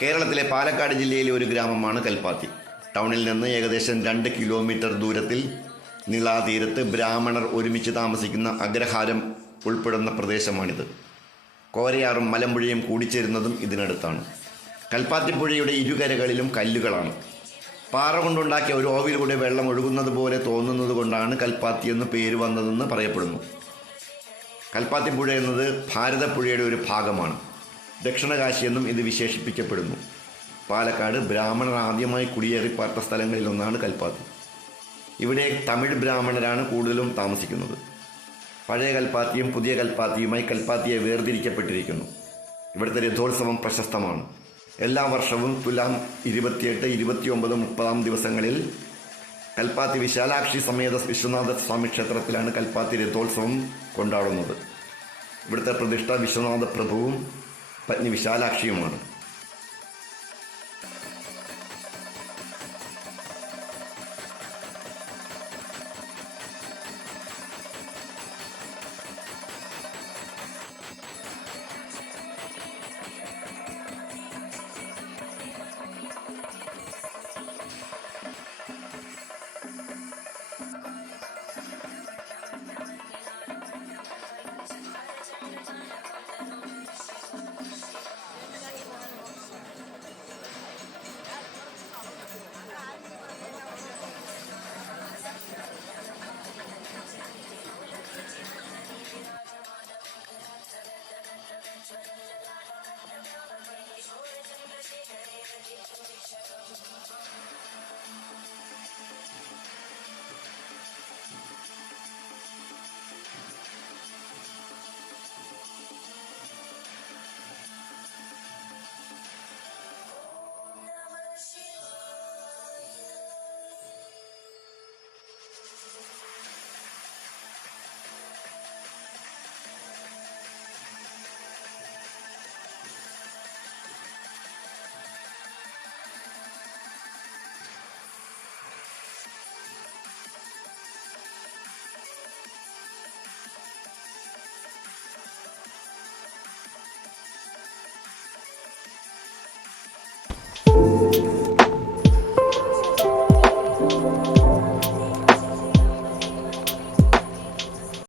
കേരളത്തിലെ പാലക്കാട് ജില്ലയിലെ ഒരു ഗ്രാമമാണ് കൽപ്പാത്തി. ടൗണിൽ നിന്ന് ഏകദേശം 2 കിലോമീറ്റർ ദൂരത്തിൽ നിളാതീരത്ത് ബ്രാഹ്മണർ ഒരുമിച്ച് താമസിക്കുന്ന അഗ്രഹാരം ഉൾപ്പെടുന്ന പ്രദേശമാണിത്. കോരയാറും മലമ്പുഴയും കൂടിച്ചേരുന്നതും ഇതിനടുത്താണ്. കൽപ്പാത്തിപ്പുഴയുടെ ഇരുകരകളിലും കല്ലുകളാണ്. പാറ കൊണ്ടുണ്ടാക്കിയ ഒരു ഓവിലൂടെ വെള്ളം ഒഴുകുന്നത് പോലെ തോന്നുന്നത് കൊണ്ടാണ് കൽപ്പാത്തി എന്ന് പേര് വന്നതെന്ന് പറയപ്പെടുന്നു. കൽപ്പാത്തിപ്പുഴ എന്നത് ഭാരതപ്പുഴയുടെ ഒരു ഭാഗമാണ്. ദക്ഷിണകാശി എന്നും ഇത് വിശേഷിപ്പിക്കപ്പെടുന്നു. പാലക്കാട് ബ്രാഹ്മണർ ആദ്യമായി കുടിയേറിപ്പാർത്ത സ്ഥലങ്ങളിലൊന്നാണ് കൽപ്പാത്തി. ഇവിടെ തമിഴ് ബ്രാഹ്മണരാണ് കൂടുതലും താമസിക്കുന്നത്. പഴയ കൽപ്പാത്തിയും പുതിയ കൽപ്പാത്തിയുമായി കൽപ്പാത്തിയെ വേർതിരിക്കപ്പെട്ടിരിക്കുന്നു. ഇവിടുത്തെ രഥോത്സവം പ്രശസ്തമാണ്. എല്ലാ വർഷവും തുലാം 28, 29, 30 ദിവസങ്ങളിൽ കൽപ്പാത്തി വിശാലാക്ഷി സമേത വിശ്വനാഥ സ്വാമി ക്ഷേത്രത്തിലാണ് കൽപ്പാത്തി രഥോത്സവം കൊണ്ടാടുന്നത്. ഇവിടുത്തെ പ്രതിഷ്ഠ വിശ്വനാഥ പ്രഭുവും പത്നി വിശാലാക്ഷിയുമാണ്.